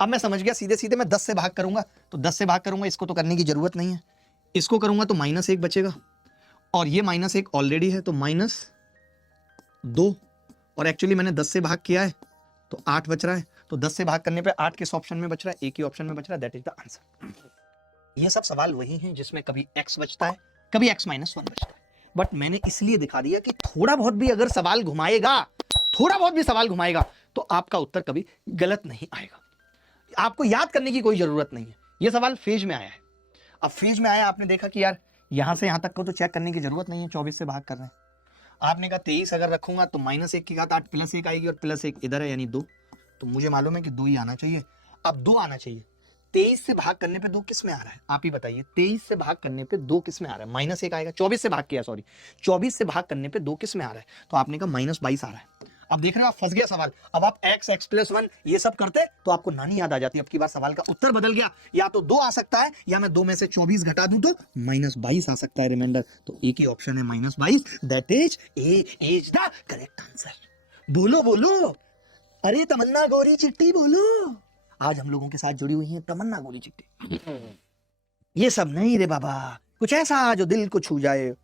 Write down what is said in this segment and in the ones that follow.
अब मैं समझ गया, सीधे सीधे मैं 10 से भाग करूंगा, तो 10 से भाग करूंगा, इसको तो करने की जरूरत नहीं है, इसको करूंगा तो -1 बचेगा, और ये -1 ऑलरेडी है तो -2, और एक्चुअली मैंने 10 से भाग किया है तो 8 बच रहा है, तो 10 से भाग करने पे 8 किस ऑप्शन में बच रहा है, एक ही ऑप्शन में बच रहा है, दैट इज द आंसर। ये सब सवाल वही हैं जिसमें कभी x बचता है, कभी x - 1 बचता है, बट मैंने इसलिए दिखा दिया कि थोड़ा बहुत भी अगर सवाल घुमाएगा, थोड़ा बहुत भी सवाल घुमाएगा, तो आपका उत्तर कभी गलत नहीं आएगा। आपको याद करने की कोई जरूरत नहीं है। ये सवाल फेज में आया है, अब फेज में आया, आपने देखा कि यार यहां से यहां तक को तो चेक करने की जरूरत नहीं है, 24 से भाग कर रहे हैं, आपने कहा 23 अगर रखूंगा तो -1 की घात 8 +1 आएगी, और +1 इधर है यानी 2, तो मुझे मालूम है कि 2 ही आना चाहिए। अब 2 आना चाहिए, 23 से भाग करने पे 2 किस में आ रहा है, आप ही बताइए, 23 से भाग करने पे 2 किस में आ रहा है, -1 आएगा, 24 से भाग किया, सॉरी 24 से भाग करने पे 2 किस में आ रहा है, तो आपने कहा -22 आ रहा है। अब देख रहे हो आप फंस गया सवाल, अब आप x + 1 ये सब करते तो आपको नानी याद आ जाती, अब की बार सवाल का उत्तर बदल गया, या तो 2 आ सकता है, या मैं 2 में से 24 घटा दूं तो -22 आ सकता है रिमाइंडर, तो एक ही ऑप्शन है -22, that is a is the correct answer. बोलो बोलो, अरे तमन्ना गौरी चिट्टी बोलो, आज हम लोगों के साथ जुड़ी हुई है तमन्ना गौरी चिट्टी। ये सब नहीं रे बाबा, कुछ ऐसा जो दिल को छू जाए।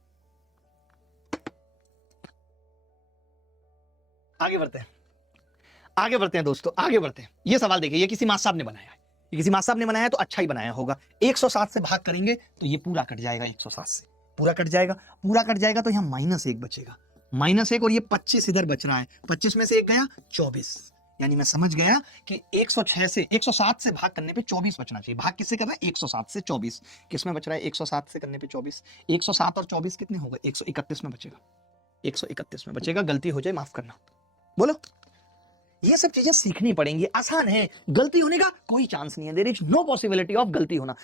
आगे बढ़ते हैं, आगे बढ़ते हैं दोस्तों, आगे बढ़ते हैं। ये सवाल देखिए, ये किसी मास्टर साहब ने बनाया है, ये किसी मास्टर साहब ने बनाया है तो अच्छा ही बनाया होगा। 107 से भाग करेंगे तो ये पूरा कट जाएगा, 107 से पूरा कट जाएगा, पूरा कट जाएगा तो यहाँ -1 बचेगा, -1, और ये 25 इधर बच रहा है, 25 में से 1 गया 24, यानी मैं समझ गया कि 107 से भाग करने पे 24 बचना चाहिए। भाग किससे करना है, 107 से 24, किस में बच रहा है, 107 से करने पे 24, 107 और 24 कितने हो गए, 131 में बचेगा, 131 में बचेगा, गलती हो जाए माफ करना। बोलो, ये सब चीजें सीखनी पड़ेंगी, आसान है, गलती होने का कोई चांस नहीं है, there is no possibility of गलती होना।